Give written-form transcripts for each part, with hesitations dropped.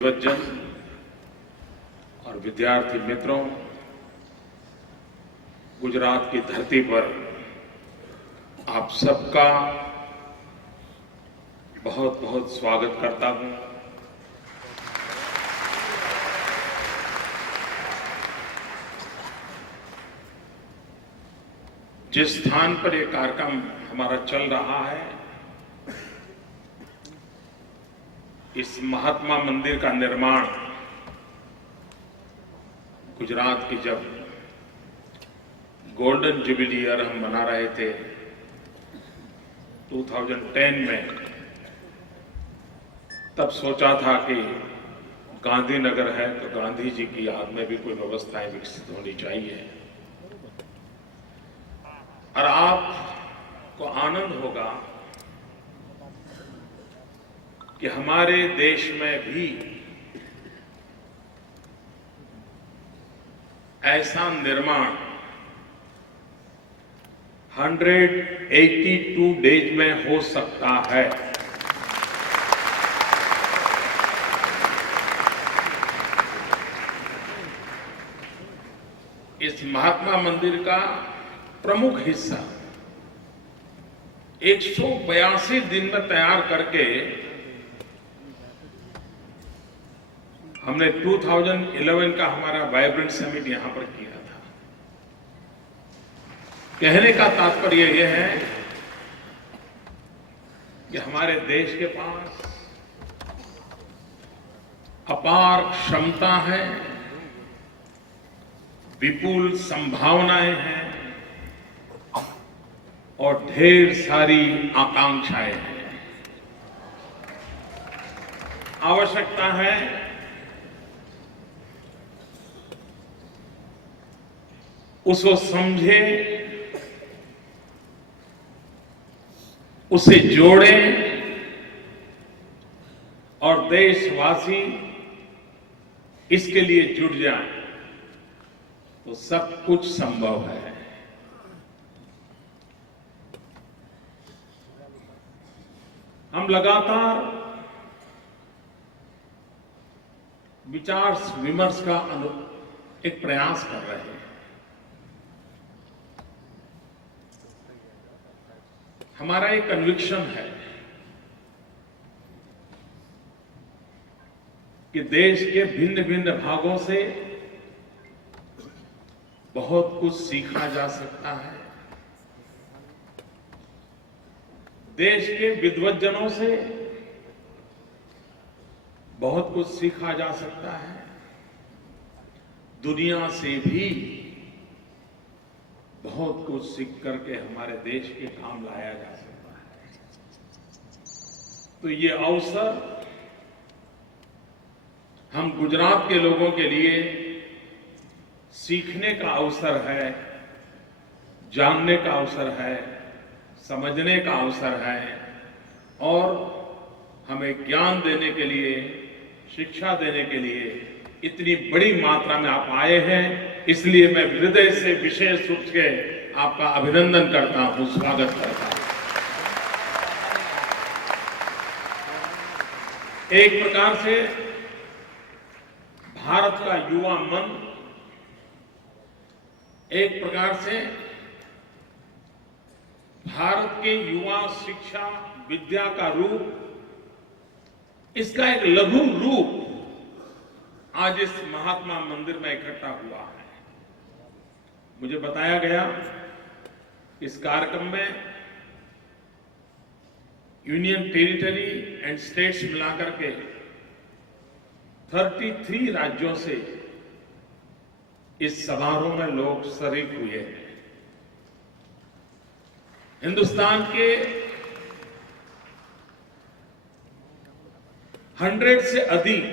युवजन और विद्यार्थी मित्रों, गुजरात की धरती पर आप सबका बहुत बहुत स्वागत करता हूं। जिस स्थान पर यह कार्यक्रम हमारा चल रहा है, इस महात्मा मंदिर का निर्माण गुजरात की जब गोल्डन जुबिली ईयर हम मना रहे थे 2010 में, तब सोचा था कि गांधीनगर है तो गांधी जी की याद में भी कोई व्यवस्थाएं विकसित होनी चाहिए। और आपको आनंद होगा कि हमारे देश में भी ऐसा निर्माण 182 डेज में हो सकता है। इस महात्मा मंदिर का प्रमुख हिस्सा 182 दिन में तैयार करके हमने 2011 का हमारा वाइब्रेंट समिट यहां पर किया था। कहने का तात्पर्य यह है कि हमारे देश के पास अपार क्षमता है, विपुल संभावनाएं हैं और ढेर सारी आकांक्षाएं हैं। आवश्यकता है उसको समझे, उसे जोड़ें और देशवासी इसके लिए जुट जाएं तो सब कुछ संभव है। हम लगातार विचार विमर्श का एक प्रयास कर रहे हैं। हमारा एक कन्विक्शन है कि देश के भिन्न भिन्न भागों से बहुत कुछ सीखा जा सकता है। देश के विद्वज्जनों से बहुत कुछ सीखा जा सकता है। दुनिया से भी बहुत कुछ सीख करके हमारे देश के काम लाया जा सकता है। तो ये अवसर हम गुजरात के लोगों के लिए सीखने का अवसर है, जानने का अवसर है, समझने का अवसर है और हमें ज्ञान देने के लिए, शिक्षा देने के लिए इतनी बड़ी मात्रा में आप आए हैं। इसलिए मैं हृदय से विशेष रूप से आपका अभिनंदन करता हूं, स्वागत करता हूं। एक प्रकार से भारत का युवा मन, एक प्रकार से भारत के युवा शिक्षा विद्या का रूप, इसका एक लघु रूप आज इस महात्मा मंदिर में इकट्ठा हुआ है। मुझे बताया गया इस कार्यक्रम में यूनियन टेरिटरी एंड स्टेट्स मिलाकर के 33 राज्यों से इस समारोह में लोग शरीक हुए हैं। हिंदुस्तान के 100 से अधिक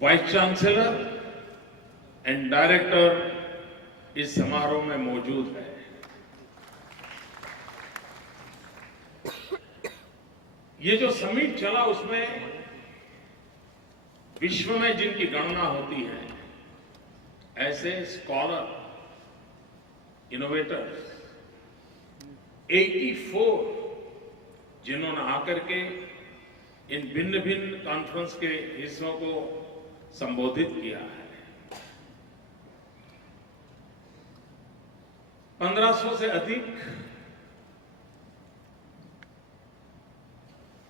वाइस चांसलर एंड डायरेक्टर इस समारोह में मौजूद है। ये जो समिट चला उसमें विश्व में जिनकी गणना होती है, ऐसे स्कॉलर, इनोवेटर्स 84 जिन्होंने आकर के इन भिन्न भिन्न कॉन्फ्रेंस के हिस्सों को संबोधित किया है। 1500 से अधिक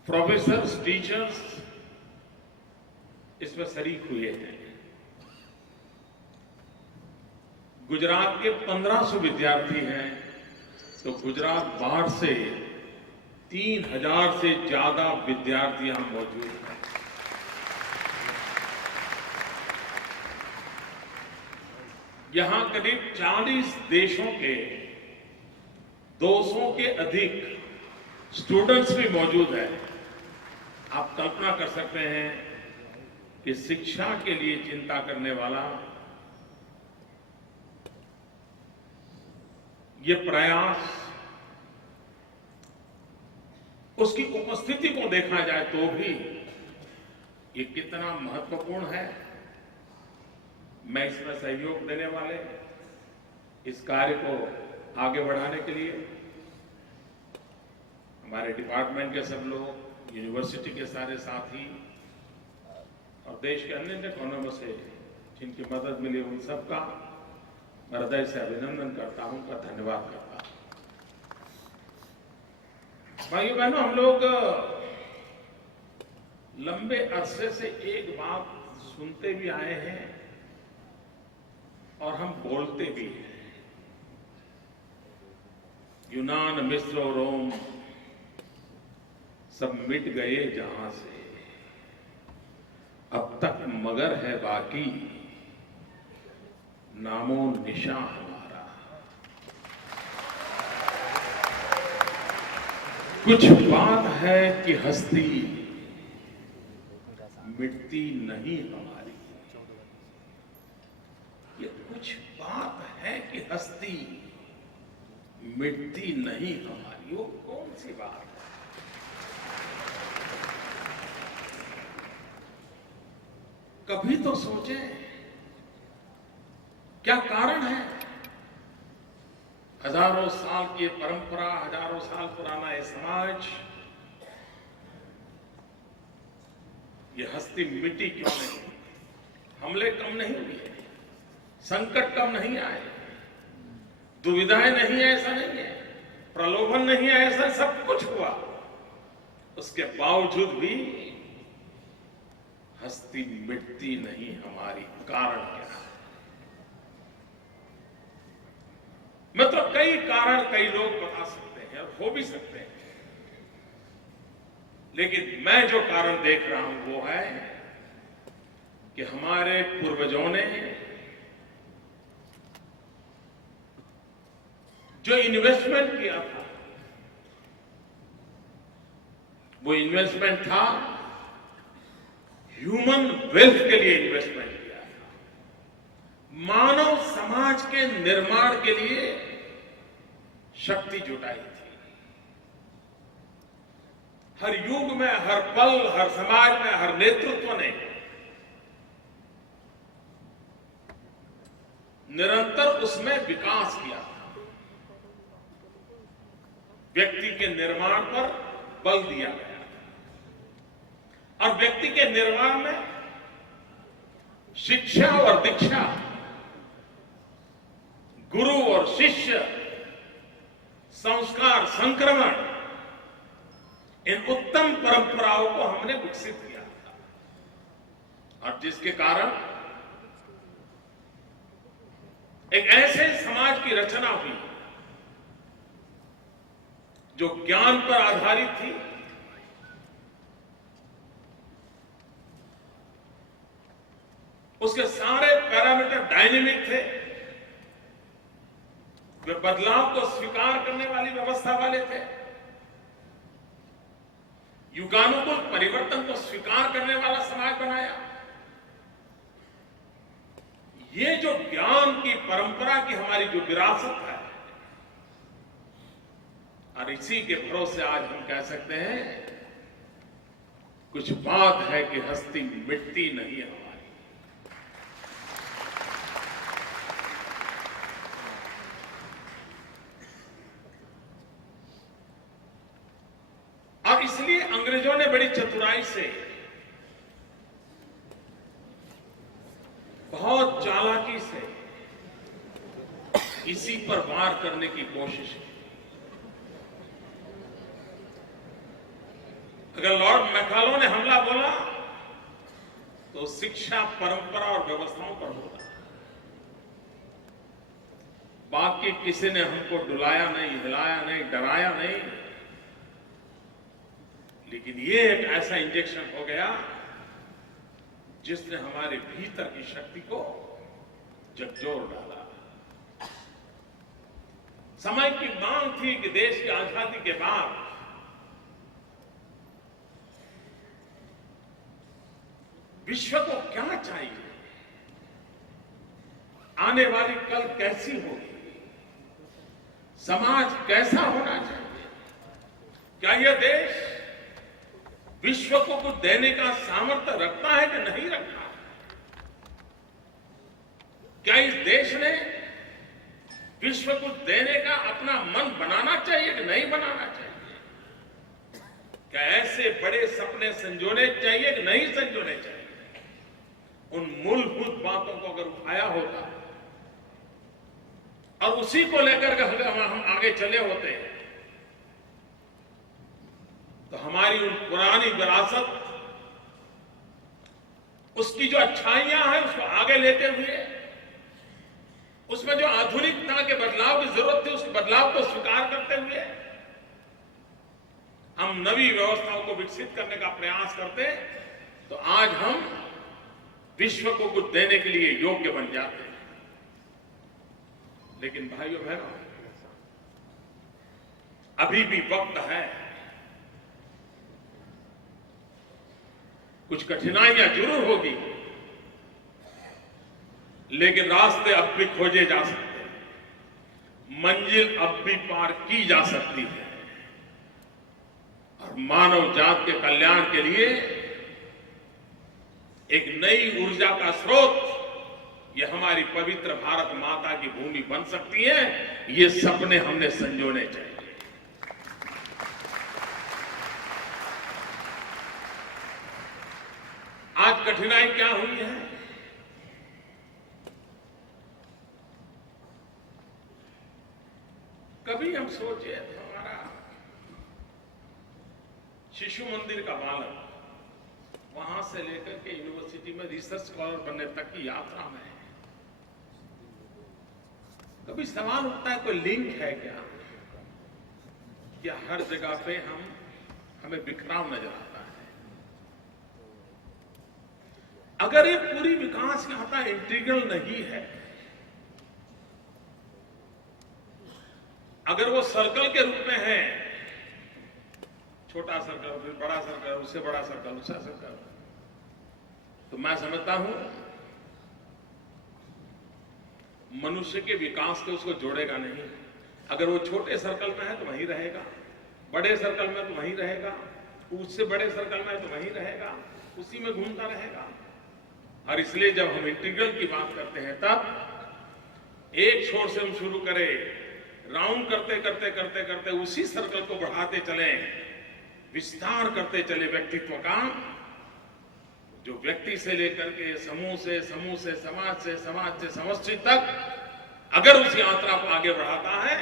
प्रोफेसर्स, टीचर्स इसमें शरीक हुए हैं। गुजरात के 1500 विद्यार्थी हैं, तो गुजरात बाहर से 3000 से ज्यादा विद्यार्थी यहां मौजूद हैं। यहां करीब 40 देशों के 200 के अधिक स्टूडेंट्स भी मौजूद हैं। आप कल्पना कर सकते हैं कि शिक्षा के लिए चिंता करने वाला ये प्रयास, उसकी उपस्थिति को देखा जाए तो भी ये कितना महत्वपूर्ण है। मैं इसमें सहयोग देने वाले इस कार्य को आगे बढ़ाने के लिए हमारे डिपार्टमेंट के सब लोग, यूनिवर्सिटी के सारे साथी और देश के अन्य कोनों में से जिनकी मदद मिली उन सबका मैं हृदय से अभिनंदन करता हूं, उनका धन्यवाद करता हूं। भाइयों बहनों, हम लोग लंबे अरसे से एक बात सुनते भी आए हैं और हम बोलते भी हैं। यूनान, मिस्र और रोम सब मिट गए जहां से, अब तक मगर है बाकी नामो निशा हमारा। कुछ बात है कि हस्ती मिटती नहीं हमारी। ये कुछ बात है कि हस्ती मिटती नहीं हमारी। वो कौन सी बात है? कभी तो सोचें, क्या कारण है? हजारों साल की ये परंपरा, हजारों साल पुराना ये समाज, ये हस्ती मिट्टी क्यों नहीं? हमले कम नहीं हुए, संकट कम नहीं आए, दुविधाएं नहीं है ऐसा नहीं है, प्रलोभन नहीं है ऐसा, सब कुछ हुआ। उसके बावजूद भी हस्ती मिटती नहीं हमारी। कारण क्या है? मतलब कई कारण कई लोग बता सकते हैं और हो भी सकते हैं, लेकिन मैं जो कारण देख रहा हूं वो है कि हमारे पूर्वजों ने जो इन्वेस्टमेंट किया था, वो इन्वेस्टमेंट था ह्यूमन वेल्थ के लिए इन्वेस्टमेंट किया था, मानव समाज के निर्माण के लिए शक्ति जुटाई थी। हर युग में, हर पल, हर समाज में, हर नेतृत्व ने निरंतर उसमें विकास किया था। व्यक्ति के निर्माण पर बल दिया गया और व्यक्ति के निर्माण में शिक्षा और दीक्षा, गुरु और शिष्य, संस्कार, संक्रमण, इन उत्तम परंपराओं को हमने विकसित किया और जिसके कारण एक ऐसे समाज की रचना हुई जो ज्ञान पर आधारित थी, उसके सारे पैरामीटर डायनेमिक थे, वे बदलाव को स्वीकार करने वाली व्यवस्था वाले थे, युगानुकूल परिवर्तन को स्वीकार करने वाला समाज बनाया। ये जो ज्ञान की परंपरा की हमारी जो विरासत है, और इसी के भरोसे आज हम कह सकते हैं कुछ बात है कि हस्ती मिटती नहीं हमारी। और इसलिए अंग्रेजों ने बड़ी चतुराई कठिनाई से, बहुत चालाकी से इसी पर वार करने की कोशिश की। अगर लॉर्ड मैकाले ने हमला बोला तो शिक्षा, परंपरा और व्यवस्थाओं पर बोला। बाकी किसी ने हमको डुलाया नहीं, हिलाया नहीं, डराया नहीं, लेकिन ये एक ऐसा इंजेक्शन हो गया जिसने हमारे भीतर की शक्ति को झकझोर डाला। समय की मांग थी कि देश की आजादी के बाद विश्व को क्या चाहिए, आने वाली कल कैसी होगी, समाज कैसा होना चाहिए, क्या यह देश विश्व को कुछ देने का सामर्थ्य रखता है कि नहीं रखता? क्या इस देश ने विश्व को देने का अपना मन बनाना चाहिए कि नहीं बनाना चाहिए? क्या ऐसे बड़े सपने संजोने चाहिए कि नहीं संजोने चाहिए? उन मूलभूत बातों को अगर उठाया होता और उसी को लेकर के अगर हम आगे चले होते तो हमारी उन पुरानी विरासत, उसकी जो अच्छाइयां हैं उसको आगे लेते हुए, उसमें जो आधुनिकता के बदलाव की जरूरत थी उस बदलाव को स्वीकार करते हुए हम नवी व्यवस्थाओं को विकसित करने का प्रयास करते तो आज हम विश्व को कुछ देने के लिए योग्य बन जाते हैं। लेकिन भाइयों बहनों, अभी भी वक्त है, कुछ कठिनाइयां जरूर होगी, लेकिन रास्ते अब भी खोजे जा सकते हैं, मंजिल अब भी पार की जा सकती है और मानव जात के कल्याण के लिए एक नई ऊर्जा का स्रोत ये हमारी पवित्र भारत माता की भूमि बन सकती है। ये सपने हमने संजोने चाहिए। आज कठिनाई क्या हुई है? कभी हम सोचे हमारा शिशु मंदिर का बालक वहां से लेकर के यूनिवर्सिटी में रिसर्च स्कॉलर बनने तक की यात्रा में कभी सवाल उठता है, कोई लिंक है क्या हर जगह पे हमें बिखराव नजर आता है? अगर ये पूरी विकास यात्रा इंटीग्रल नहीं है, अगर वो सर्कल के रूप में है, छोटा सर्कल, फिर बड़ा सर्कल, उससे बड़ा सर्कल, उससे सर्कल, तो मैं समझता हूं मनुष्य के विकास को उसको जोड़ेगा नहीं। अगर वो छोटे सर्कल में है तो वहीं रहेगा, बड़े सर्कल में तो वहीं रहेगा, उससे बड़े सर्कल में तो वहीं रहेगा, उसी में घूमता रहेगा। और इसलिए जब हम इंटीग्रल की बात करते हैं तब एक छोर से हम शुरू करें, राउंड करते करते करते करते उसी सर्कल को बढ़ाते चले, विस्तार करते चले व्यक्तित्व का, जो व्यक्ति से लेकर के समूह से समाज से समष्टि तक अगर उस यात्रा को आगे बढ़ाता है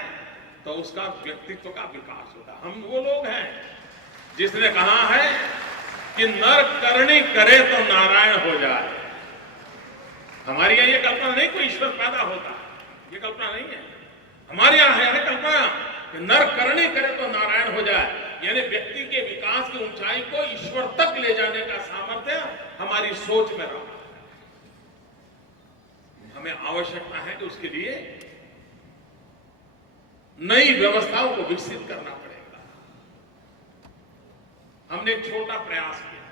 तो उसका व्यक्तित्व का विकास होता है। हम वो लोग हैं जिसने कहा है कि नर करनी करे तो नारायण हो जाए। हमारे यहां ये कल्पना नहीं कोई ईश्वर पैदा होता, ये कल्पना नहीं है। हमारे यहां है कल्पना कि नर करनी करे तो नारायण हो जाए, यानी व्यक्ति के विकास की ऊंचाई को ईश्वर तक ले जाने का सामर्थ्य हमारी सोच में रहा। हमें आवश्यकता है कि उसके लिए नई व्यवस्थाओं को विकसित करना पड़ेगा। हमने एक छोटा प्रयास किया।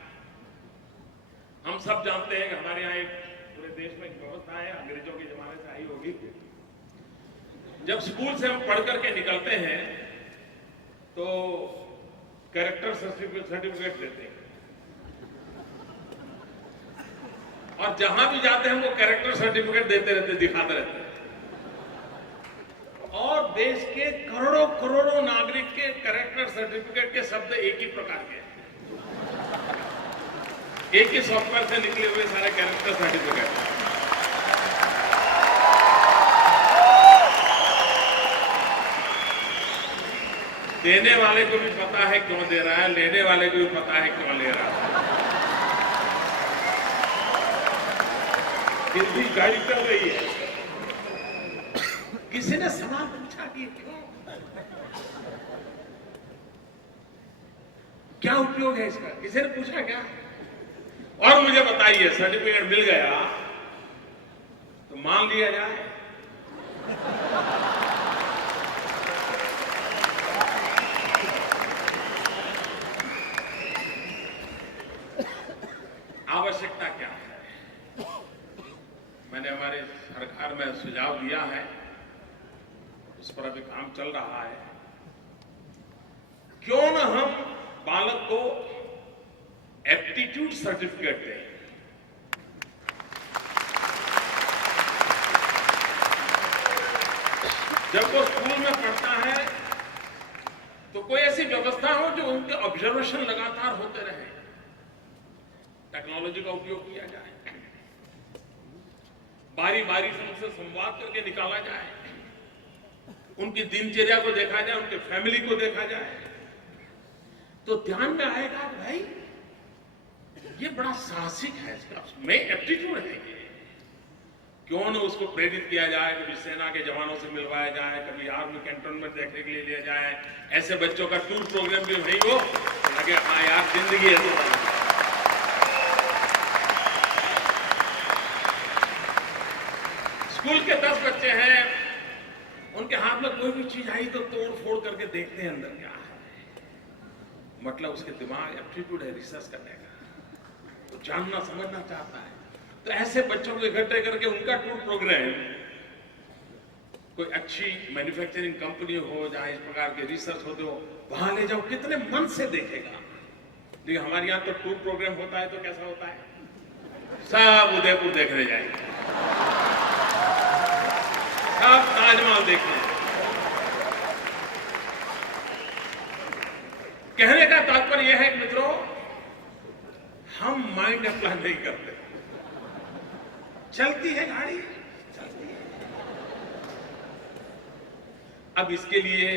हम सब जानते हैं कि हमारे यहां एक पूरे देश में एक व्यवस्था है, अंग्रेजों के जमाने से आई होगी। जब स्कूल से हम पढ़ करके निकलते हैं तो कैरेक्टर सर्टिफिकेट देते हैं और जहां भी जाते हैं वो कैरेक्टर सर्टिफिकेट देते रहते, दिखाते रहते हैं। और देश के करोड़ों करोड़ों नागरिक के कैरेक्टर सर्टिफिकेट के शब्द एक ही प्रकार के हैं। एक ही सॉफ्टवेयर से निकले हुए सारे कैरेक्टर सर्टिफिकेट। देने वाले को भी पता है क्यों दे रहा है, लेने वाले को भी पता है क्यों ले रहा है, फिर भी गाड़ी चल रही है। किसी ने सवाल पूछा कि क्यों, क्या उपयोग है इसका, किसी ने पूछा क्या? और मुझे बताइए, सर्टिफिकेट मिल गया तो मान लिया जाए? आवश्यकता क्या है? मैंने हमारे सरकार में सुझाव दिया है, उस पर अभी काम चल रहा है। क्यों न हम बालक को एप्टीट्यूड सर्टिफिकेट दें। जब वो स्कूल में पढ़ता है तो कोई ऐसी व्यवस्था हो जो उनके ऑब्जर्वेशन लगातार होते रहे, टेक्नोलॉजी का उपयोग किया जाए, बारी बारी से उनसे संवाद करके निकाला जाए, उनकी दिनचर्या को देखा जाए, उनके फैमिली को देखा जाए, तो ध्यान में आएगा कि भाई ये बड़ा साहसिक है, इसमें एप्टीट्यूड है। क्यों न उसको प्रेरित किया जाए, कभी सेना के जवानों से मिलवाया जाए, कभी आर्मी कैंटोनमेंट देखने के लिए लिया जाए, ऐसे बच्चों का टूर प्रोग्राम भी वही हो, लगे हाँ यार जिंदगी है तो। स्कूल के 10 बच्चे हैं, उनके हाथ में कोई भी चीज आई तो तोड़ फोड़ करके देखते हैं अंदर क्या है, मतलब उसके दिमाग एप्टीट्यूड है रिसर्च करने का, वो जानना समझना चाहता है। तो ऐसे बच्चों को इकट्ठे करके उनका टूर प्रोग्राम कोई अच्छी मैन्युफैक्चरिंग कंपनी हो जहां इस प्रकार के रिसर्च होते हो, वहां ले जाओ, कितने मन से देखेगा। लेकिन हमारे यहां तो टूर प्रोग्राम होता है तो कैसा होता है, सब उदयपुर देखने जाएंगे, सब ताजमहल देखने। कहने का तात्पर्य यह है कि मित्रों, हम माइंड अप्लाई नहीं करते। चलती है गाड़ी, चलती है। अब इसके लिए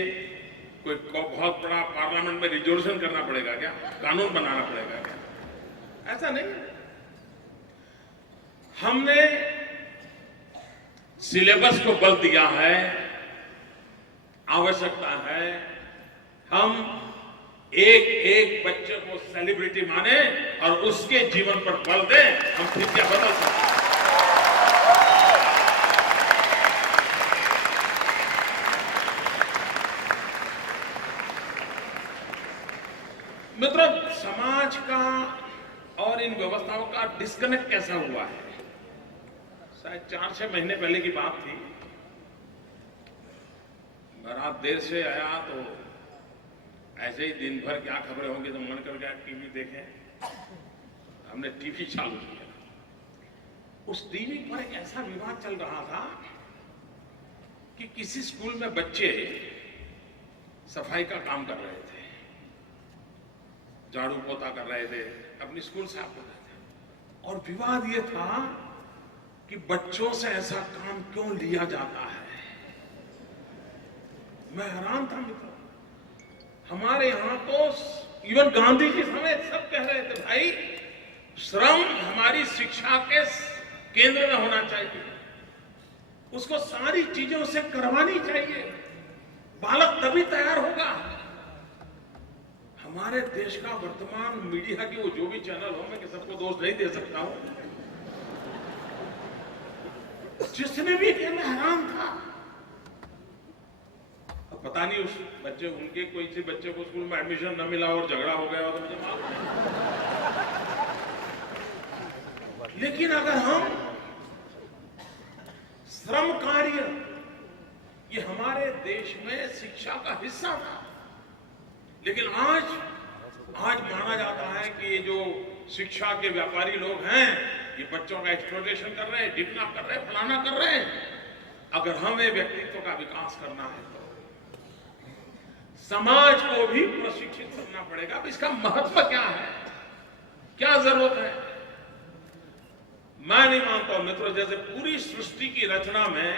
कोई बहुत बड़ा पार्लियामेंट में रिजोल्यूशन करना पड़ेगा क्या, कानून बनाना पड़ेगा क्या? ऐसा नहीं। हमने सिलेबस को बल दिया है, आवश्यकता है हम एक एक बच्चे को सेलिब्रिटी माने और उसके जीवन पर बल दें, हम फिर क्या बदल सकते हैं। मित्रों, समाज का और इन व्यवस्थाओं का डिस्कनेक्ट कैसा हुआ है? शायद 4-6 महीने पहले की बात थी। मैं रात देर से आया तो ऐसे ही दिन भर क्या खबरें होंगी तो मन कर गया टीवी देखें। हमने टीवी चालू किया। उस टीवी पर एक ऐसा विवाद चल रहा था कि किसी स्कूल में बच्चे सफाई का काम कर रहे थे, झाड़ू पोता कर रहे थे, अपनी स्कूल साफ कर रहे थे, और विवाद ये था कि बच्चों से ऐसा काम क्यों लिया जाता है। मैं हैरान था मित्रों। हमारे यहां तो इवन गांधी जी समेत सब कह रहे थे भाई श्रम हमारी शिक्षा के केंद्र में होना चाहिए, उसको सारी चीजें उसे करवानी चाहिए, बालक तभी तैयार होगा। हमारे देश का वर्तमान मीडिया की वो जो भी चैनल हो, मैं सबको दोष नहीं दे सकता हूं, जिसने भी किया मैं हैरान था। अब पता नहीं उस बच्चे उनके कोई से बच्चे को स्कूल में एडमिशन न मिला और झगड़ा हो गया हो तो मुझे मालूम नहीं। लेकिन अगर हम श्रम कार्य, ये हमारे देश में शिक्षा का हिस्सा था, लेकिन आज माना जाता है कि ये जो शिक्षा के व्यापारी लोग हैं ये बच्चों का एक्सप्लॉयटेशन कर रहे हैं, डिपना कर रहे हैं, फलाना कर रहे हैं। अगर हमें व्यक्तित्व का विकास करना है तो समाज को भी प्रशिक्षित करना पड़ेगा। अब इसका महत्व क्या है? क्या जरूरत है? मैं नहीं मानता हूं मित्रों, जैसे पूरी सृष्टि की रचना में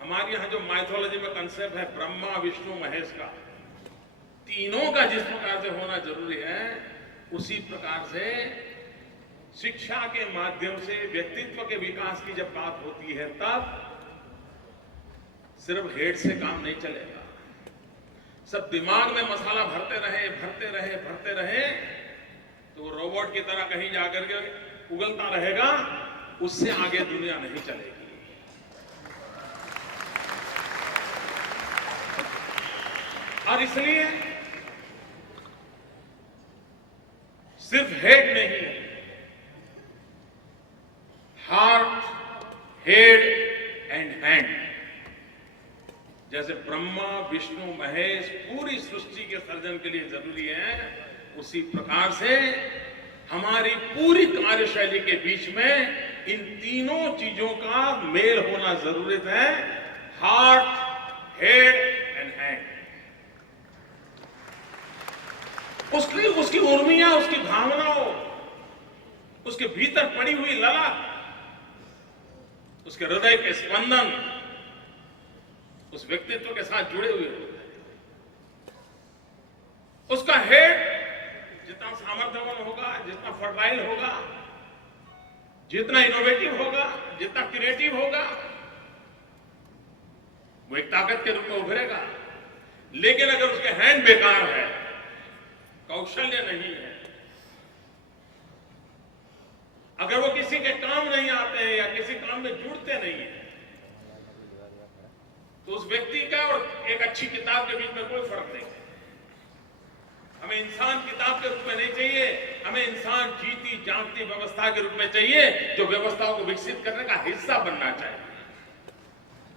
हमारे यहां जो माइथोलॉजी में कंसेप्ट है ब्रह्मा विष्णु महेश का, तीनों का जिस प्रकार से होना जरूरी है, उसी प्रकार से शिक्षा के माध्यम से व्यक्तित्व के विकास की जब बात होती है, तब सिर्फ हेड से काम नहीं चलेगा। सब दिमाग में मसाला भरते रहे तो वो रोबोट की तरह कहीं जाकर के उगलता रहेगा, उससे आगे दुनिया नहीं चलेगी। और इसलिए सिर्फ हेड नहीं, हार्ट, हेड एंड हैंड, जैसे ब्रह्मा विष्णु महेश पूरी सृष्टि के सर्जन के लिए जरूरी है, उसी प्रकार से हमारी पूरी कार्यशैली के बीच में इन तीनों चीजों का मेल होना जरूरत है, हार्ट, हेड एंड हैंड। उसकी उर्मियां, उसकी भावनाओं, उसके भीतर पड़ी हुई ललक, उसके हृदय के स्पंदन उस व्यक्तित्व के साथ जुड़े हुए होते हैं। उसका हेड जितना सामर्थ्यवान होगा, जितना फर्टाइल होगा, जितना इनोवेटिव होगा, जितना क्रिएटिव होगा, वो एक ताकत के रूप में उभरेगा। लेकिन अगर उसके हैंड बेकार है, कौशल्य नहीं है, अगर वो किसी के काम नहीं आते हैं या किसी काम में जुड़ते नहीं है, तो उस व्यक्ति का और एक अच्छी किताब के बीच में कोई फर्क नहीं है। हमें इंसान किताब के रूप में नहीं चाहिए, हमें इंसान जीती जागती व्यवस्था के रूप में चाहिए, जो व्यवस्थाओं को विकसित करने का हिस्सा बनना चाहिए।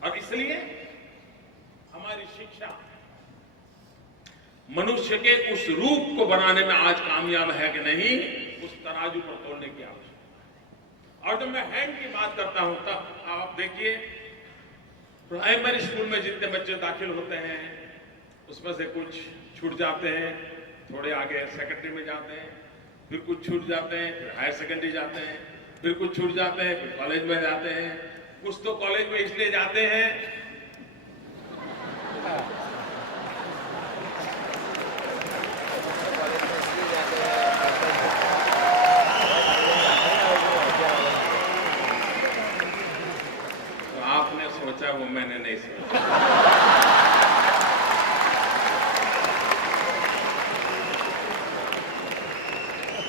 और इसलिए हमारी शिक्षा मनुष्य के उस रूप को बनाने में आज कामयाब है कि नहीं, उस तराजू पर तोलने की आवश्यकता है। और जब मैं हैंड की बात करता हूं, तब आप देखिए प्राइमरी स्कूल में जितने बच्चे दाखिल होते हैं, उसमें से कुछ छूट जाते हैं, थोड़े आगे सेकेंडरी में जाते हैं, फिर कुछ छूट जाते हैं, फिर हायर सेकेंडरी जाते हैं, फिर कुछ छूट जाते हैं, फिर कॉलेज में जाते हैं। कुछ तो कॉलेज में इसलिए जाते हैं तो आपने सोचा, वो मैंने नहीं सोचा।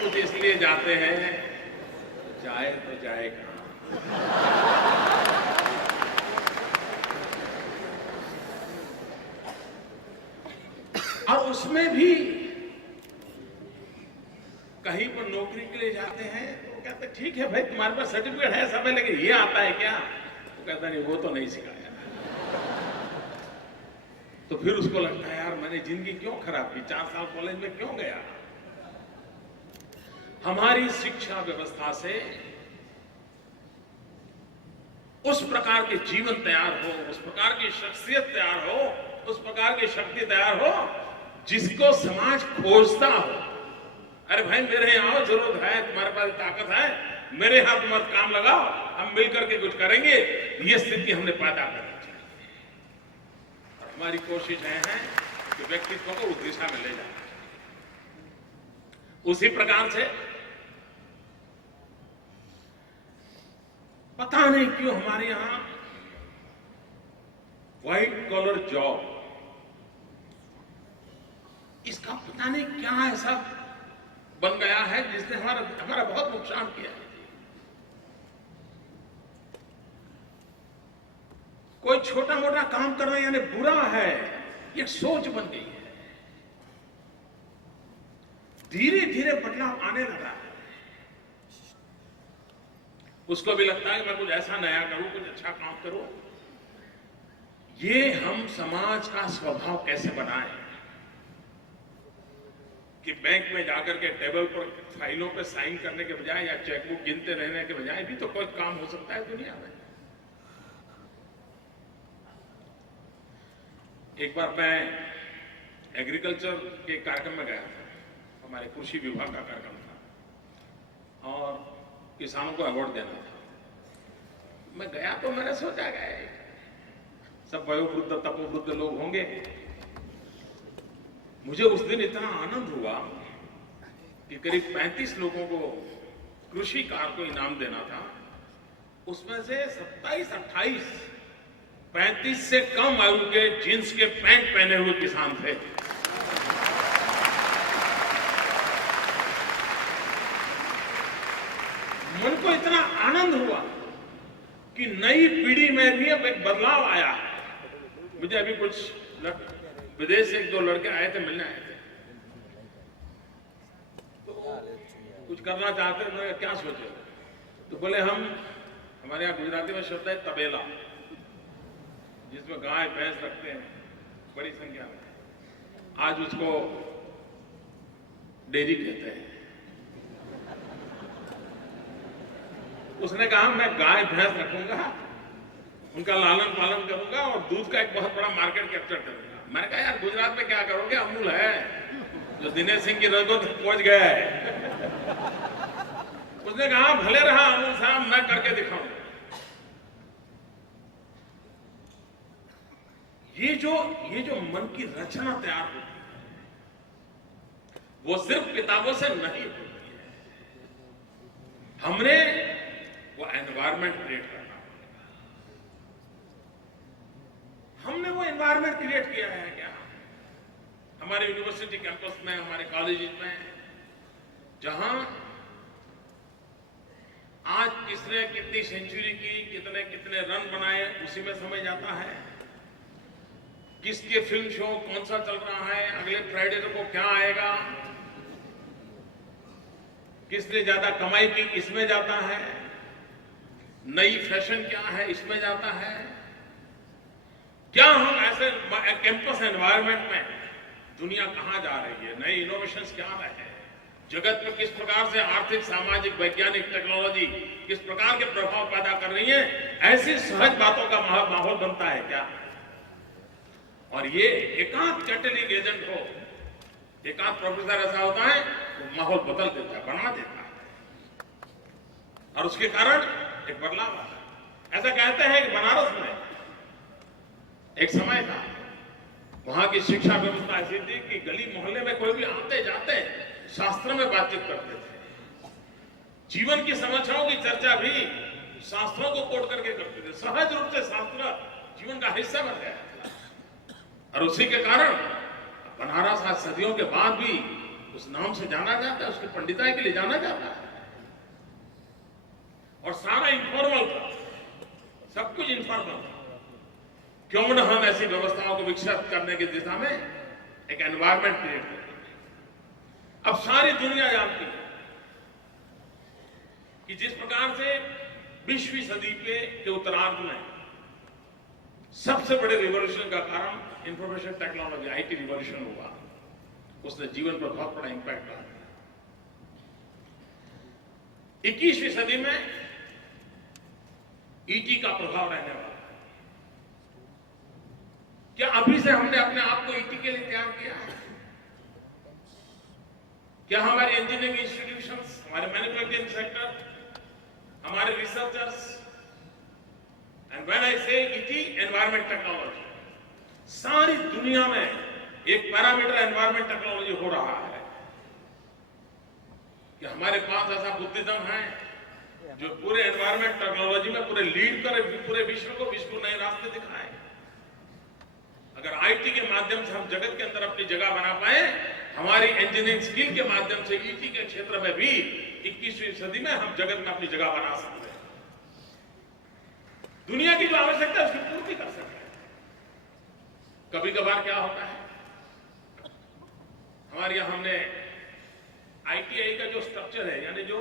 कुछ इसलिए जाते हैं, जाए तो जाए कहां। और उसमें भी कहीं पर नौकरी के लिए जाते हैं तो कहते ठीक है भाई, तुम्हारे पास सर्टिफिकेट है सब है, लेकिन ये आता है क्या? तो कहता नहीं, वो तो नहीं सिखाया। तो फिर उसको लगता है यार, मैंने जिंदगी क्यों खराब की, 4 साल कॉलेज में क्यों गया। हमारी शिक्षा व्यवस्था से उस प्रकार के जीवन तैयार हो, उस प्रकार की शख्सियत तैयार हो, उस प्रकार की शक्ति तैयार हो, जिसको समाज खोजता हो। अरे भाई, मेरे यहां आओ, जरूरत है, तुम्हारे पास ताकत है, मेरे यहां तुम काम लगाओ, हम मिलकर के कुछ करेंगे। ये स्थिति हमने पैदा करनी चाहिए। और हमारी कोशिश है कि व्यक्तित्व को उस दिशा में ले जाना। उसी प्रकार से पता नहीं क्यों हमारे यहां व्हाइट कॉलर जॉब, इसका पता नहीं क्या ऐसा बन गया है जिसने हमारा बहुत नुकसान किया है। कोई छोटा मोटा काम करना यानी बुरा है, ये सोच बन गई है। धीरे धीरे बदलाव आने लगा है। उसको भी लगता है कि मैं कुछ ऐसा नया करूं, कुछ अच्छा काम करूं। ये हम समाज का स्वभाव कैसे बनाएं कि बैंक में जाकर के टेबल पर फाइलों पे साइन करने के बजाय या चेकबुक गिनते रहने के बजाय भी तो कोई काम हो सकता है दुनिया में। एक बार मैं एग्रीकल्चर के कार्यक्रम में गया था। हमारे कृषि विभाग का कार्यक्रम था और किसानों को अवार्ड देना था। मैं गया तो मैंने सोचा गए सब वयोवृद्ध तपोवृद्ध लोग होंगे। मुझे उस दिन इतना आनंद हुआ कि करीब 35 लोगों को कृषि कार को इनाम देना था। उसमें से 27-28 35 से कम आयु के जींस के पैंट पहने हुए किसान थे। मन को इतना आनंद हुआ कि नई पीढ़ी में भी अब एक बदलाव आया है। मुझे अभी कुछ विदेश से 1-2 लड़के आए थे, मिलने आए थे, तो कुछ करना चाहते हैं। मैंने क्या सोचे? तो बोले हम, हमारे यहाँ गुजराती में शब्द है तबेला, जिसमें गाय भैंस रखते हैं बड़ी संख्या में। आज उसको डेयरी कहते हैं। उसने कहा मैं गाय भैंस रखूंगा, उनका लालन पालन करूंगा और दूध का एक बहुत बड़ा मार्केट कैप्चर करूंगा। मैंने कहा यार गुजरात में क्या करोगे, अमूल है जो दिनेश सिंह की रगों तक पहुंच गया है। उसने कहा भले रहा अमूल साहब, मैं करके दिखाऊंगा। ये जो मन की रचना तैयार होती है वो सिर्फ किताबों से नहीं होती है। हमने वो एनवायरनमेंट क्रिएट करना पड़ेगा। हमने वो एनवायरनमेंट क्रिएट किया है क्या हमारे यूनिवर्सिटी कैंपस में, हमारे कॉलेजेस में, जहां आज किसने कितनी सेंचुरी की, कितने कितने रन बनाए उसी में समय जाता है। किसके फिल्म शो कौन सा चल रहा है, अगले फ्राइडे को क्या आएगा, किसने ज्यादा कमाई की इसमें जाता है, नई फैशन क्या है इसमें जाता है। क्या हम ऐसे कैंपस एनवायरनमेंट में दुनिया कहां जा रही है, नए इनोवेशंस क्या रहे हैं, जगत में किस प्रकार से आर्थिक, सामाजिक, वैज्ञानिक टेक्नोलॉजी किस प्रकार के प्रभाव पैदा कर रही है, ऐसी सहज बातों का माहौल बनता है क्या। और ये एकांत कैटलिक एजेंट हो, एकांत प्रोफेसर ऐसा होता है वो माहौल बदल देता है, बना देता है और उसके कारण एक बदलाव आता है। ऐसा कहते हैं कि बनारस में एक समय था, वहां की शिक्षा व्यवस्था ऐसी थी कि गली मोहल्ले में कोई भी आते जाते शास्त्र में बातचीत करते थे। जीवन की समस्याओं की चर्चा भी शास्त्रों को कोट करके करते थे। सहज रूप से शास्त्र जीवन का हिस्सा बन गया और उसी के कारण बनारस आज सदियों के बाद भी उस नाम से जाना जाता है, उसकी पंडिताई के लिए जाना जाता है। और सारा इनफॉर्मल था, सब कुछ इनफॉर्मल था। क्यों न हम ऐसी व्यवस्थाओं को विकसित करने की दिशा में एक एनवायरनमेंट क्रिएट करें। अब सारी दुनिया जानती है कि जिस प्रकार से 20वीं सदी के उत्तरार्ध में सबसे बड़े रिवॉल्यूशन का कारण इंफॉर्मेशन टेक्नोलॉजी, आईटी रिवॉल्यूशन हुआ, उसने जीवन पर बहुत बड़ा इंपैक्ट डाला। 21वीं सदी में ईटी का प्रभाव रहने वाला है। क्या अभी से हमने अपने आप को ईटी के लिए तैयार किया है? क्या हमारे इंजीनियरिंग इंस्टीट्यूशंस, हमारे मैन्युफैक्चरिंग सेक्टर, हमारे रिसर्चर्स, एंड व्हेन आई से ईटी, एनवायरमेंट टेक्नोलॉजी, सारी दुनिया में एक पैरामीटर एनवायरमेंट टेक्नोलॉजी हो रहा है कि हमारे पास ऐसा बुद्धिज्म है जो पूरे एनवायरमेंट टेक्नोलॉजी में पूरे लीड करे, पूरे विश्व को नए रास्ते दिखाए। अगर आईटी के माध्यम से हम जगत के अंदर अपनी जगह बना पाए, हमारी इंजीनियरिंग स्किल के माध्यम से ईटी के क्षेत्र में भी 21वीं सदी में हम जगत में अपनी जगह बना सकते हैं। दुनिया की जो आवश्यकता है उसकी पूर्ति कर सकते हैं। कभी कभार क्या होता है, हमारे यहां हमने आईटीआई का जो स्ट्रक्चर है, यानी जो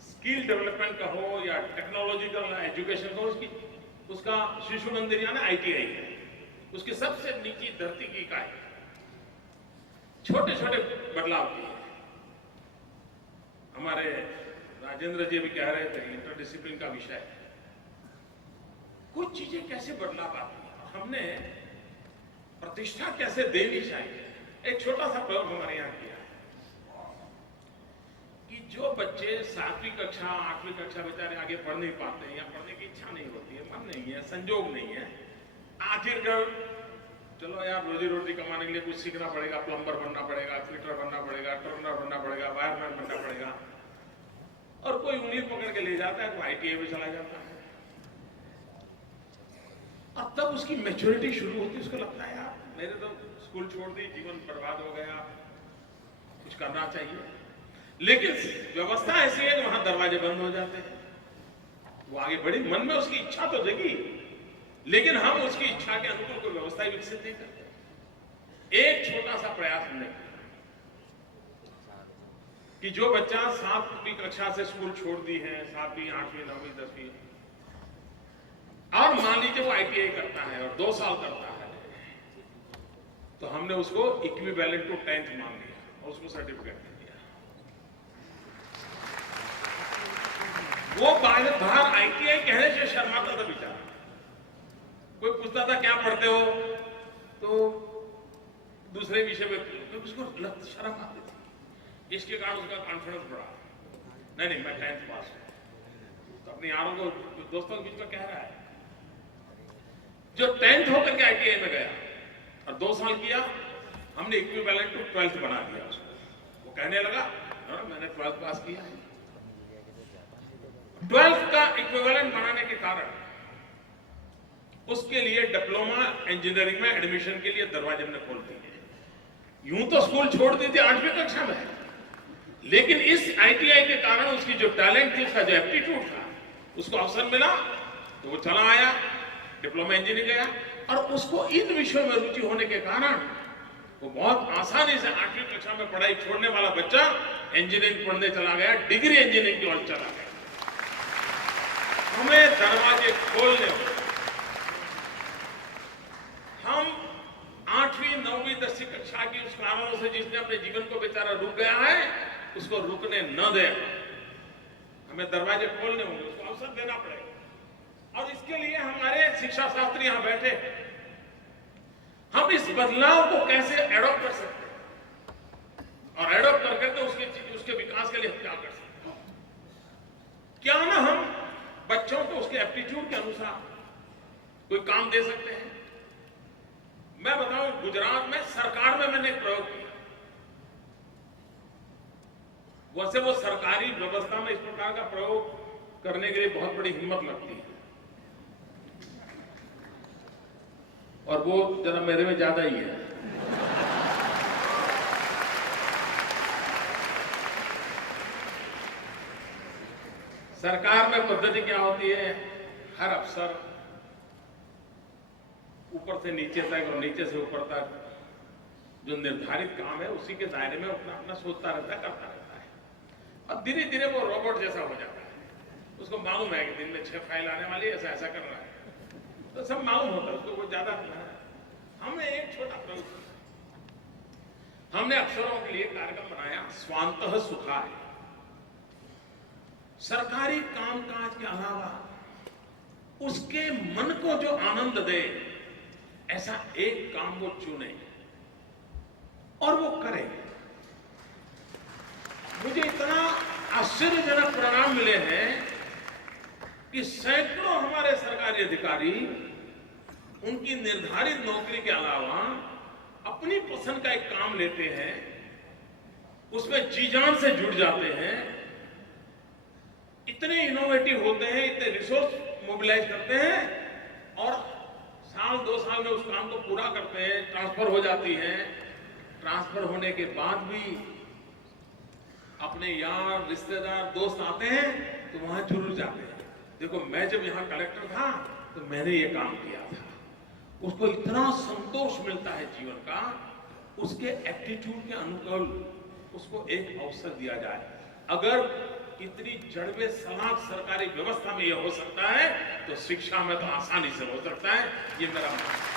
स्किल डेवलपमेंट का हो या टेक्नोलॉजिकल एजुकेशन का हो, उसका शिशु मंदिर यानी आईटीआई है, उसकी सबसे नीची धरती की इकाई छोटे छोटे बदलाव किए। हमारे राजेंद्र जी भी कह रहे थे इंटरडिसिप्लिन का विषय, कुछ चीजें कैसे बदलाव आती है, हमने प्रतिष्ठा कैसे देनी चाहिए, एक छोटा सा प्रयोग हमारे यहाँ किया है कि जो बच्चे 7वीं कक्षा 8वीं कक्षा बेचारे आगे पढ़ नहीं पाते हैं या पढ़ने की इच्छा नहीं होती है, मन नहीं है, संजोग नहीं है, आखिरकार चलो यार रोजी रोटी कमाने के लिए कुछ सीखना पड़ेगा, प्लम्बर बनना पड़ेगा, फिटर बनना पड़ेगा, टर्नर बनना पड़ेगा, वायरमैन बनना पड़ेगा, और कोई उंगली पकड़ के ले जाता है तो ITI में चला जाता है। और तब उसकी मैच्योरिटी शुरू होती है, उसको लगता है यार मेरे तो स्कूल छोड़ दी, जीवन बर्बाद हो गया, कुछ करना चाहिए। लेकिन व्यवस्था ऐसी है कि वहां दरवाजे बंद हो जाते हैं, वो आगे बढ़ी, मन में उसकी इच्छा तो जगी, लेकिन हम उसकी इच्छा के अनुकूल कोई व्यवस्था विकसित नहीं करते। एक छोटा सा प्रयास हमने किया कि जो बच्चा 7वीं कक्षा से स्कूल छोड़ दी है, 7वीं 8वीं 9वीं 10वीं, और मान लीजिए वो ITI करता है और 2 साल करता है, तो हमने उसको इक्विवेलेंट टू 10th मान लिया और उसको सर्टिफिकेट दे दिया। वो बाहर ITI कहने से शर्माता था बेचारा, कोई पूछता था क्या पढ़ते हो, तो दूसरे विषय में तो उसको शर्म आती थी, इसके कारण उसका कॉन्फिडेंस बढ़ा। नहीं मैं 10th पास हूं, तो अपने यारों को दोस्तों के बीच में कह रहा है। जो 10th होकर के ITI में गया और 2 साल किया, हमने इक्विवेलेंट टू 12th बना दिया उसको। वो कहने लगा मैंने 12th पास किया है। 12th का इक्विवेलेंट बनाने के कारण उसके लिए डिप्लोमा इंजीनियरिंग में एडमिशन के लिए दरवाजे हमने खोल दिए। यूं तो स्कूल छोड़ दी थी 8वीं कक्षा में, लेकिन इस ITI के कारण उसकी जो टैलेंट थी, उसका जो एप्टीट्यूड था, उसको अवसर मिला, तो वो चला आया, डिप्लोमा इंजीनियरिंग गया, और उसको इन विषयों में रुचि होने के कारण वो बहुत आसानी से 8वीं कक्षा में पढ़ाई छोड़ने वाला बच्चा इंजीनियरिंग पढ़ने चला गया, डिग्री इंजीनियरिंग की ओर चला गया। हमें दरवाजे खोलने होंगे। हम 8वीं 9वीं 10वीं कक्षा की उस कारणों से जिसने अपने जीवन को बेचारा रुक गया है, उसको रुकने न दे। हमें दरवाजे खोलने होंगे, उसको अवसर देना पड़ेगा। और इसके लिए हमारे शिक्षा शास्त्री यहां बैठे, हम इस बदलाव को कैसे एडॉप्ट कर सकते हैं, और एडॉप्ट करके तो उसके विकास के लिए हम क्या कर सकते हैं। क्या ना हम बच्चों को उसके एप्टीट्यूड के अनुसार कोई काम दे सकते हैं। मैं बताऊं, गुजरात में सरकार में मैंने एक प्रयोग किया। वैसे वो सरकारी व्यवस्था में इस प्रकार का प्रयोग करने के लिए बहुत बड़ी हिम्मत लगती है, और वो जरा मेरे में ज्यादा ही है। सरकार में पद्धति क्या होती है, हर अफसर ऊपर से नीचे तक और नीचे से ऊपर तक जो निर्धारित काम है उसी के दायरे में अपना अपना सोचता रहता है, करता रहता है, और धीरे धीरे वो रोबोट जैसा हो जाता है। उसको मालूम है कि दिन में 6 फाइल आने वाली है, ऐसा ऐसा कर रहा है, तो सब मालूम होता है उसको, वो ज्यादा नहीं है। हमने एक छोटा प्रयोग किया, हमने अफसरों के लिए कार्यक्रम बनाया, स्वांतः सुखाय। सरकारी कामकाज के अलावा उसके मन को जो आनंद दे, ऐसा एक काम वो चुने और वो करे। मुझे इतना आश्चर्यजनक परिणाम मिले हैं कि सैकड़ों हमारे सरकारी अधिकारी उनकी निर्धारित नौकरी के अलावा अपनी पसंद का एक काम लेते हैं, उसमें जी जान से जुड़ जाते हैं, इतने इनोवेटिव होते हैं, इतने रिसोर्स मोबिलाइज करते हैं, और साल 2 साल में उस काम को पूरा करते हैं, ट्रांसफर हो जाती है। ट्रांसफर होने के बाद भी अपने यार रिश्तेदार दोस्त आते हैं तो वहां जरूर जाते हैं, देखो मैं जब यहां कलेक्टर था तो मैंने ये काम किया था। उसको इतना संतोष मिलता है जीवन का, उसके एप्टीट्यूड के अनुकूल उसको एक अवसर दिया जाए। अगर इतनी जड़वे सलाख सरकारी व्यवस्था में यह हो सकता है, तो शिक्षा में तो आसानी से हो सकता है। ये मेरा मानना है।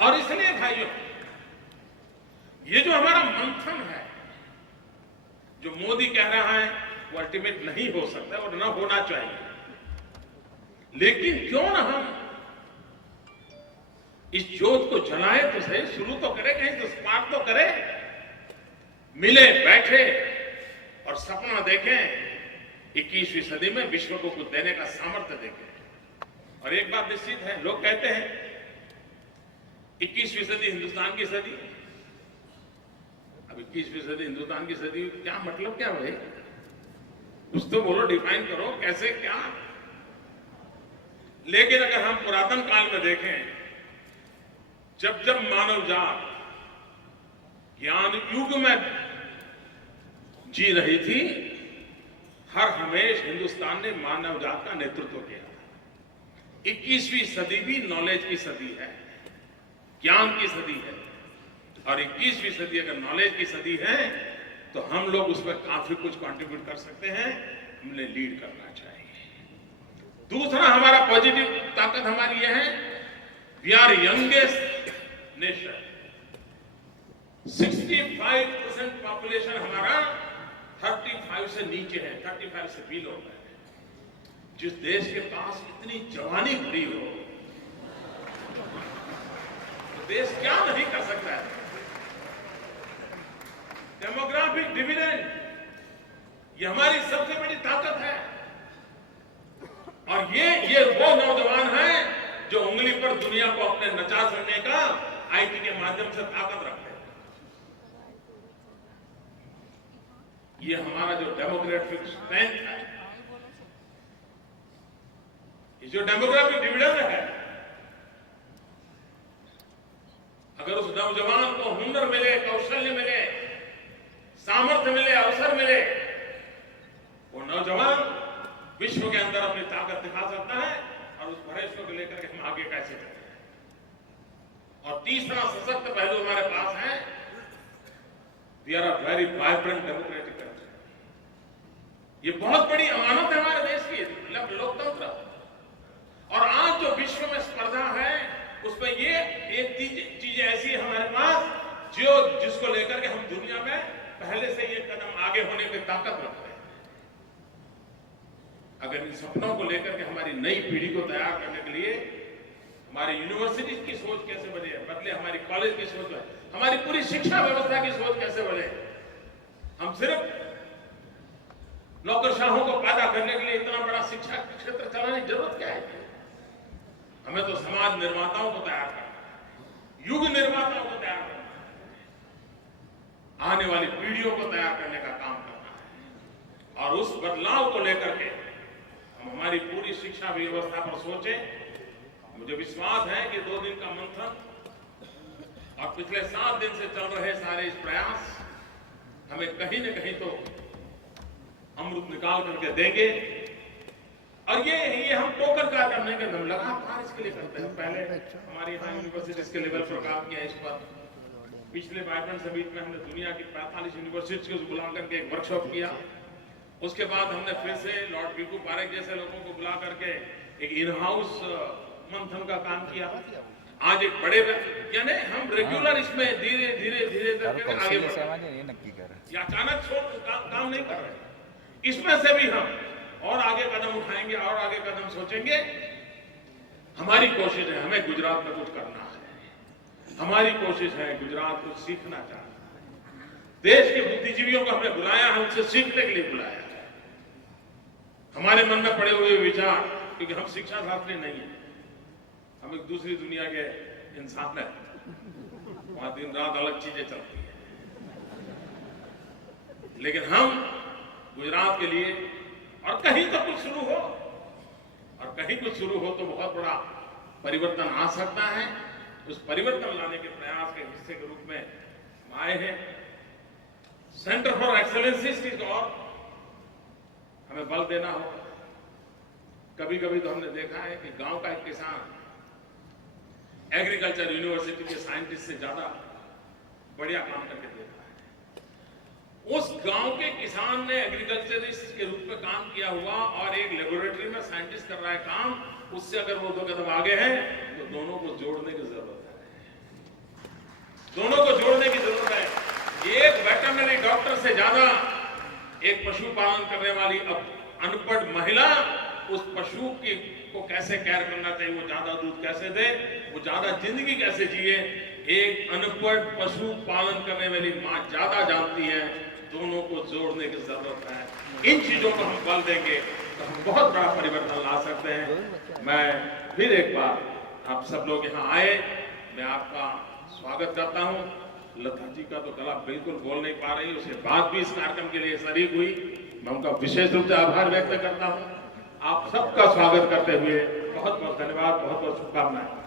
और इसलिए भाइयों, ये जो हमारा मंथन है, जो मोदी कह रहा है, वो अल्टीमेट नहीं हो सकता और न होना चाहिए, लेकिन क्यों ना हम इस जोत को जलाए तो सही, शुरू तो करे, कहीं तो स्पार्क तो करे, मिले बैठे और सपना देखें 21वीं सदी में विश्व को कुछ देने का सामर्थ्य देखें। और एक बात निश्चित है, लोग कहते हैं 21वीं सदी हिंदुस्तान की सदी। अब 21वीं सदी हिंदुस्तान की सदी क्या मतलब क्या भाई? कुछ तो बोलो, डिफाइन करो कैसे क्या। लेकिन अगर हम पुरातन काल में देखें, जब जब मानव जात ज्ञान युग में जी रही थी, हर हमेश हिंदुस्तान ने मानव जात का नेतृत्व किया। 21वीं सदी भी नॉलेज की सदी है, ज्ञान की सदी है। और 21वीं सदी अगर नॉलेज की सदी है तो हम लोग उसमें काफी कुछ कंट्रीब्यूट कर सकते हैं। हमने लीड करना चाहिए। दूसरा हमारा पॉजिटिव ताकत हमारी यह है, we are youngest nation. 65% population हमारा 35 से नीचे है, 35 से बिलो है। जिस देश के पास इतनी जवानी भरी हो तो देश क्या नहीं कर सकता है। डेमोग्राफिक डिविडेंड ये हमारी सबसे बड़ी ताकत है। और ये वो नौजवान हैं जो उंगली पर दुनिया को अपने नचा सकने का आईटी के माध्यम से ताकत रखते हैं। ये हमारा जो डेमोग्राफिक स्ट्रेंथ है, ये जो डेमोग्राफिक डिविडेंड है, अगर उस नौजवान को हुनर मिले, कौशल्य मिले, सामर्थ्य मिले, अवसर मिले, वो नौजवान विश्व के अंदर अपनी ताकत दिखा सकता है। और उस भविष्य को लेकर के हम आगे कैसे करते हैं। और तीसरा सशक्त पहलू हमारे पास है, we are a very vibrant democratic country. ये बहुत बड़ी अमानत है हमारे देश की, लोकतंत्र। और आज जो विश्व में स्पर्धा है उसमें ये चीजें ऐसी है हमारे पास जिसको लेकर के हम दुनिया में पहले से ये कदम आगे होने की ताकत रखते हैं। अगर इन सपनों को लेकर के हमारी नई पीढ़ी को तैयार करने के लिए हमारी यूनिवर्सिटी की सोच कैसे बदले, हमारी कॉलेज की सोच, हमारी पूरी शिक्षा व्यवस्था की सोच कैसे बदले। हम सिर्फ नौकरशाहों को पैदा करने के लिए इतना बड़ा शिक्षा क्षेत्र चलाने की जरूरत क्या है? हमें तो समाज निर्माताओं को तैयार करना है, युग निर्माताओं को तैयार करना है, आने वाली पीढ़ियों को तैयार करने का काम करना है। और उस बदलाव को लेकर के हम हमारी पूरी शिक्षा व्यवस्था पर सोचें। मुझे विश्वास है कि 2 दिन का मंथन और पिछले 7 दिन से चल रहे सारे इस प्रयास हमें कहीं न कहीं तो अमृत निकाल करके देंगे। और ये हम टोकर का करने के हम लगातार इसके लिए करते हैं। पहले हमारे यहाँ यूनिवर्सिटीज के लेवल पर काम किया इस पर। पिछले वाइब्रेंट समिट में हमने दुनिया की 45 यूनिवर्सिटीज को बुला करके एक वर्कशॉप किया। उसके बाद हमने फिर से लॉर्ड बिकू पारेख जैसे लोगों को बुला करके एक इन हाउस मंथन का काम किया। आज एक बड़े यानी हम रेगुलर इसमें धीरे धीरे करके आगे बढ़ रहे हैं। या अचानक काम नहीं कर रहे। इसमें से भी हम और आगे कदम उठाएंगे और आगे कदम सोचेंगे। हमारी कोशिश है, हमें गुजरात में कुछ करना है। हमारी कोशिश है, गुजरात कुछ सीखना चाहता है। देश के बुद्धिजीवियों को हमने बुलाया है, उनसे सीखने के लिए बुलाया है। हमारे मन में पड़े हुए विचार, क्योंकि हम शिक्षा शास्त्री नहीं है, हम एक दूसरी दुनिया के इंसान हैं, वहां दिन रात अलग चीजें चलती है। लेकिन हम गुजरात के लिए और कहीं तो कुछ शुरू हो, और कहीं कुछ शुरू हो तो बहुत बड़ा परिवर्तन आ सकता है। उस परिवर्तन लाने के प्रयास के हिस्से के रूप में हम आए हैं। सेंटर फॉर एक्सेलेंसीज की और हमें बल देना होगा। कभी कभी तो हमने देखा है कि गांव का एक किसान एग्रीकल्चर यूनिवर्सिटी के साइंटिस्ट से ज्यादा बढ़िया काम करके देता है। उस गांव के किसान ने एग्रीकल्चरिस्ट के रूप में काम किया हुआ और एक लेबोरेटरी में साइंटिस्ट कर रहा है काम। उससे अगर वो 2 कदम आगे हैं तो दोनों को जोड़ने की जरूरत है। दोनों को जोड़ने की जरूरत है। एक वेटरनरी डॉक्टर से ज्यादा एक पशुपालन करने वाली अब अनपढ़ महिला उस पशु की को कैसे केयर करना चाहिए, वो ज्यादा दूध कैसे दे, वो ज्यादा जिंदगी कैसे जिए, एक अनपढ़ पशु पालन करने वाली माँ ज्यादा जानती है। दोनों को जोड़ने की जरूरत है। इन चीजों को हम बल देंगे तो हम बहुत बड़ा परिवर्तन ला सकते हैं। मैं फिर एक बार आप सब लोग यहाँ आए, मैं आपका स्वागत करता हूँ। लता जी का तो गला बिल्कुल बोल नहीं पा रही, उसके बाद भी इस कार्यक्रम के लिए शरीक हुई, मैं उनका विशेष रूप से आभार व्यक्त करता हूँ। आप सबका स्वागत करते हुए बहुत बहुत धन्यवाद, बहुत बहुत शुभकामनाएं।